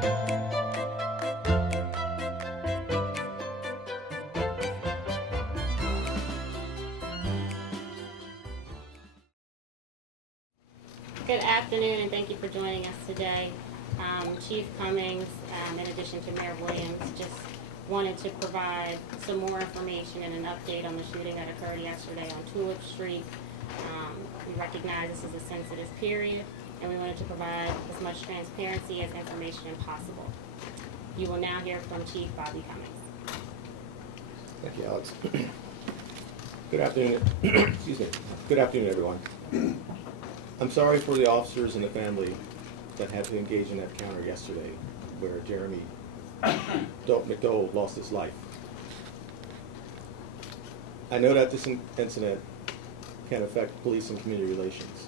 Good afternoon, and thank you for joining us today. Chief Cummings, in addition to Mayor Williams, just wanted to provide some more information and an update on the shooting that occurred yesterday on Tulip Street. We recognize this is a sensitive period, and we wanted to provide as much transparency as information as possible. You will now hear from Chief Bobby Cummings. Thank you, Alex. Good afternoon. Excuse me. Good afternoon, everyone. I'm sorry for the officers and the family that had to engage in that encounter yesterday where Jeremy McDole lost his life. I know that this incident can affect police and community relations.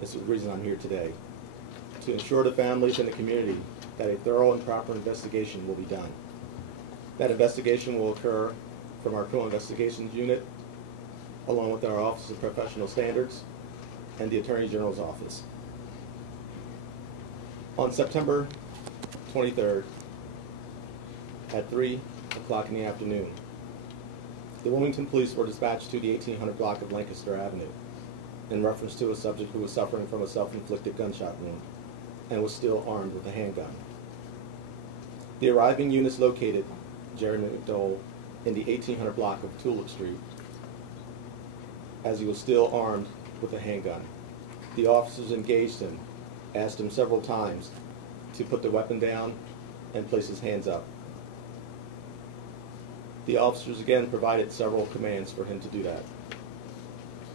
This is the reason I'm here today, to ensure the families and the community that a thorough and proper investigation will be done. That investigation will occur from our criminal investigations unit, along with our Office of Professional Standards and the Attorney General's office. On September 23rd at 3 o'clock in the afternoon, the Wilmington Police were dispatched to the 1800 block of Lancaster Avenue in reference to a subject who was suffering from a self-inflicted gunshot wound and was still armed with a handgun. The arriving units located Jeremy McDole in the 1800 block of Tulip Street as he was still armed with a handgun. The officers engaged him, asked him several times to put the weapon down and place his hands up. The officers again provided several commands for him to do that.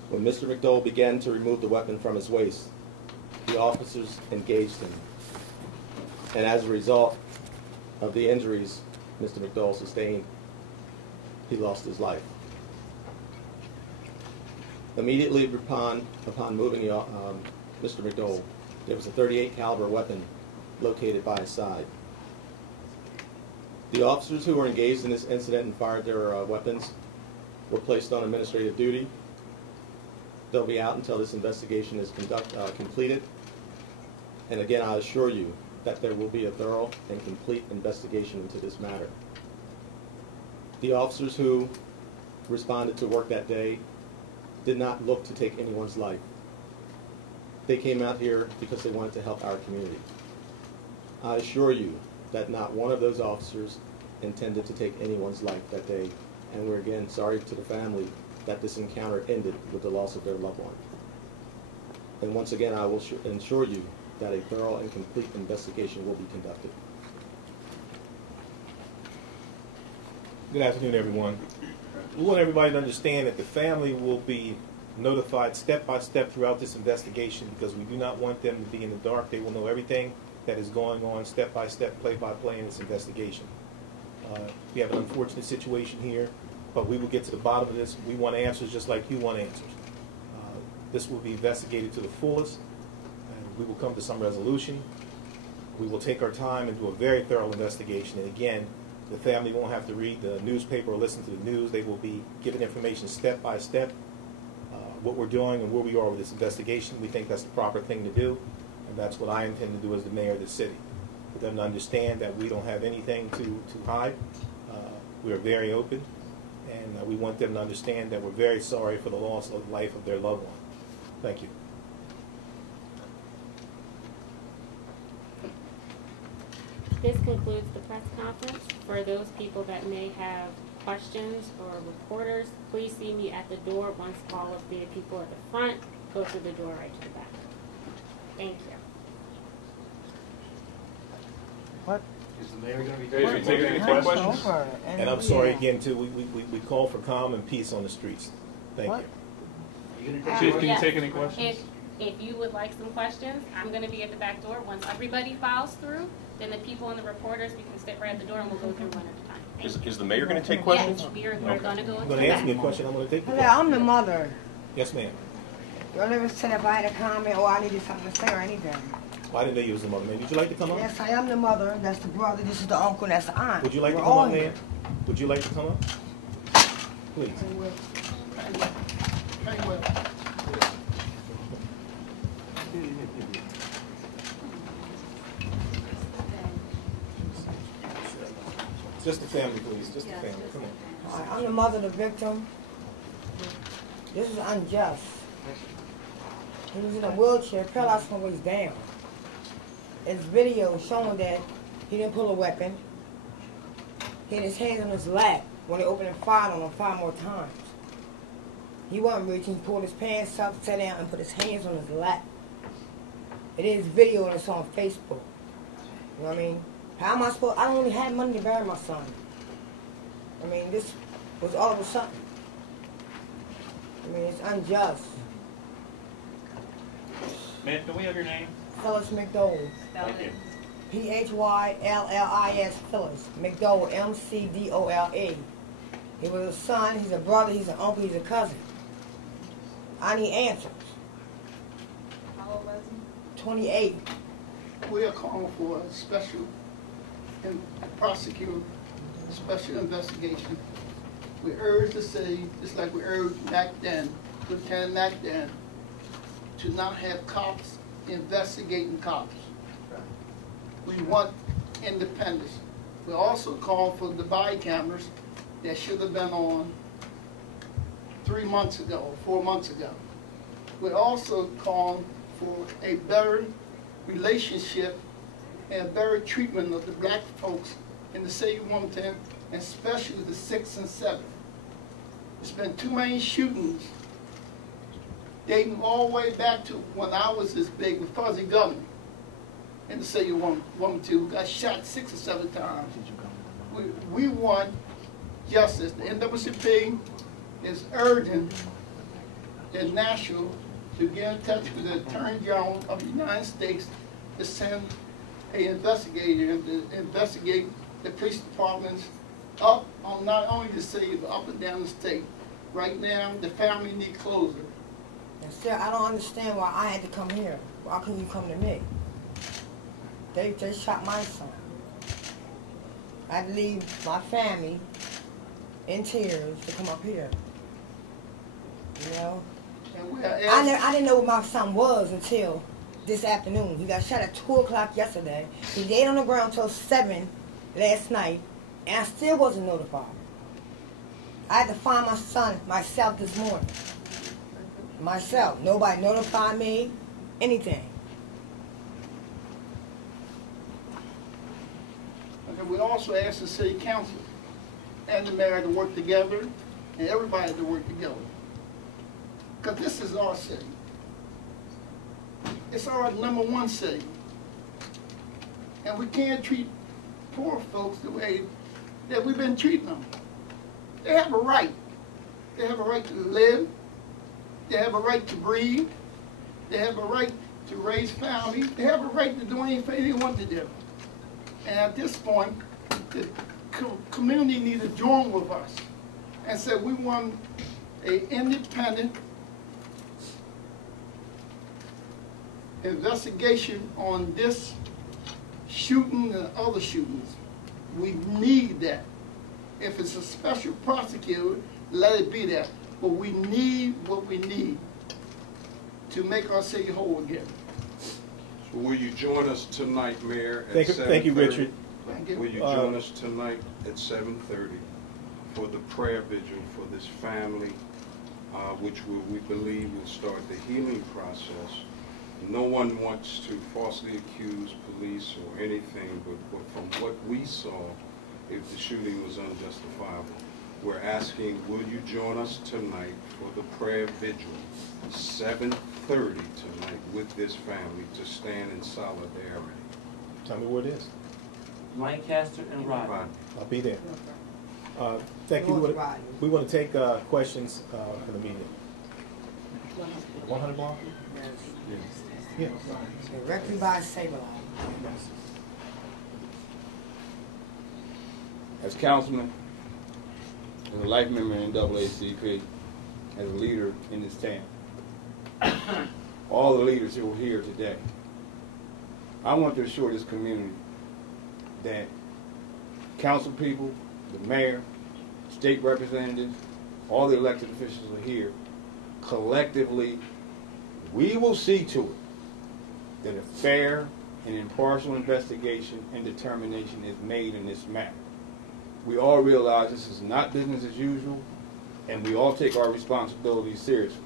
When Mr. McDole began to remove the weapon from his waist, the officers engaged him. And as a result of the injuries Mr. McDole sustained, he lost his life. Immediately upon moving Mr. McDole, there was a .38 caliber weapon located by his side. The officers who were engaged in this incident and fired their weapons were placed on administrative duty. They'll be out until this investigation is completed. And again, I assure you that there will be a thorough and complete investigation into this matter. The officers who responded to work that day did not look to take anyone's life. They came out here because they wanted to help our community. I assure you that not one of those officers intended to take anyone's life that day, and we're again sorry to the family that this encounter ended with the loss of their loved one. And once again, I will ensure you that a thorough and complete investigation will be conducted. Good afternoon, everyone. We want everybody to understand that the family will be notified step by step throughout this investigation because we do not want them to be in the dark. They will know everything that is going on step by step, play by play in this investigation. We have an unfortunate situation here, but we will get to the bottom of this. We want answers just like you want answers. This will be investigated to the fullest, and we will come to some resolution. We will take our time and do a very thorough investigation. And again, the family won't have to read the newspaper or listen to the news. They will be given information step by step, what we're doing and where we are with this investigation. We think that's the proper thing to do, and that's what I intend to do as the mayor of the city. For them to understand that we don't have anything to hide. We are very open, and we want them to understand that we're very sorry for the loss of the life of their loved one. Thank you. This concludes the press conference. For those people that may have questions or reporters, please see me at the door once all of the people at the front go through the door right to the back. Thank you. What? Is the mayor going to be taking any questions? And I'm sorry again, too. We call for calm and peace on the streets. Thank you. Chief, can you take any questions? If you would like some questions, I'm going to be at the back door. Once everybody files through, then the people and the reporters, we can sit right at the door and we'll go through one at a time. Is the mayor going to take questions? Yes, we're going to go. I'm going to ask you a question. I'm going to take the Hello, I'm the mother. Yes, ma'am. Y'all ever said if I had a comment or I needed something to say or anything? Well, I didn't know you was the mother, man. Would you like to come up? Yes, I am the mother. That's the brother. This is the uncle. That's the aunt. Would you like to We're come all up, here. man? Would you like to come up? Please. Just the family, please. Just the family. Come on. All right, I'm the mother of the victim. This is unjust. He was in a wheelchair, paralyzed from the waist down. There's video showing that he didn't pull a weapon. He had his hands on his lap when they opened and fired on him 5 more times. He wasn't reaching, he pulled his pants up, sat down, and put his hands on his lap. It is video and it's on Facebook. You know what I mean? How am I supposed, I don't really have money to bury my son. I mean, this was all of a sudden. I mean, it's unjust. Ma'am, can we have your name? Phyllis McDole. Thank you. Phyllis. Phyllis. McDole, McDole. He was a son, he's a brother, he's an uncle, he's a cousin. I need answers. How old was he? 28. We are calling for a special prosecutor, special investigation. We urge the city, just like we urged back then, Lieutenant back then, to not have cops investigating cops. We want independence. We also call for the body cameras that should have been on 3 months ago, 4 months ago. We also call for a better relationship and a better treatment of the black folks in the city of Wilmington, and especially the 6th and 7th. There's been too many shootings dating all the way back to when I was this big with Fuzzy Governor in the city of Wilmington, who got shot 6 or 7 times. We want justice. The NAACP is urging the national to get in touch with the Attorney General of the United States to send an investigator to investigate the police departments up on not only the city but up and down the state. Right now, the family need closure. And still, I don't understand why I had to come here. Why couldn't you come to me? They shot my son. I had to leave my family in tears to come up here. You know? And we are I didn't know what my son was until this afternoon. He got shot at 2 o'clock yesterday. He laid on the ground till 7 last night, and I still wasn't notified. I had to find my son myself this morning. Myself. Nobody notified me, anything. And we also ask the city council and the mayor to work together, and everybody to work together. Because this is our city. It's our #1 city. And we can't treat poor folks the way that we've been treating them. They have a right. They have a right to live. They have a right to breathe. They have a right to raise families. They have a right to do anything they want to do. And at this point, the community needs to join with us and say we want an independent investigation on this shooting and other shootings. We need that. If it's a special prosecutor, let it be that. But we need what we need to make our city whole again. So will you join us tonight, Mayor, at 7:30? Thank you, Richard. Thank you. Will you join us tonight at 7:30 for the prayer vigil for this family, which we believe will start the healing process? No one wants to falsely accuse police or anything, but from what we saw, if the shooting was unjustifiable, we're asking, will you join us tonight for the prayer vigil, 7:30 tonight, with this family to stand in solidarity? Tell me where it is. Lancaster and Rodney. I'll be there. Thank you. We want to take questions for the meeting. 100 block? Yeah. Directly by Sableye. As councilman, as a life member in NAACP, as a leader in this town, all the leaders who are here today, I want to assure this community that council people, the mayor, state representatives, all the elected officials are here. Collectively, we will see to it that a fair and impartial investigation and determination is made in this matter. we all realize this is not business as usual, and we all take our responsibilities seriously.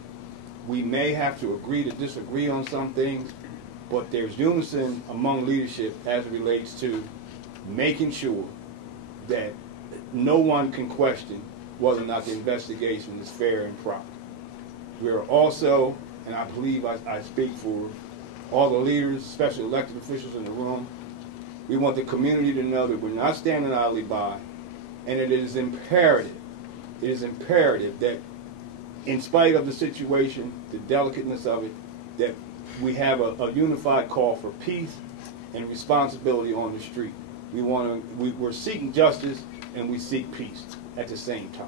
We may have to agree to disagree on some things, but there's unison among leadership as it relates to making sure that no one can question whether or not the investigation is fair and proper. We are also, and I believe I speak for all the leaders, especially elected officials in the room, we want the community to know that we're not standing idly by, and it is imperative that in spite of the situation, the delicateness of it, that we have a unified call for peace and responsibility on the street. We're seeking justice and we seek peace at the same time.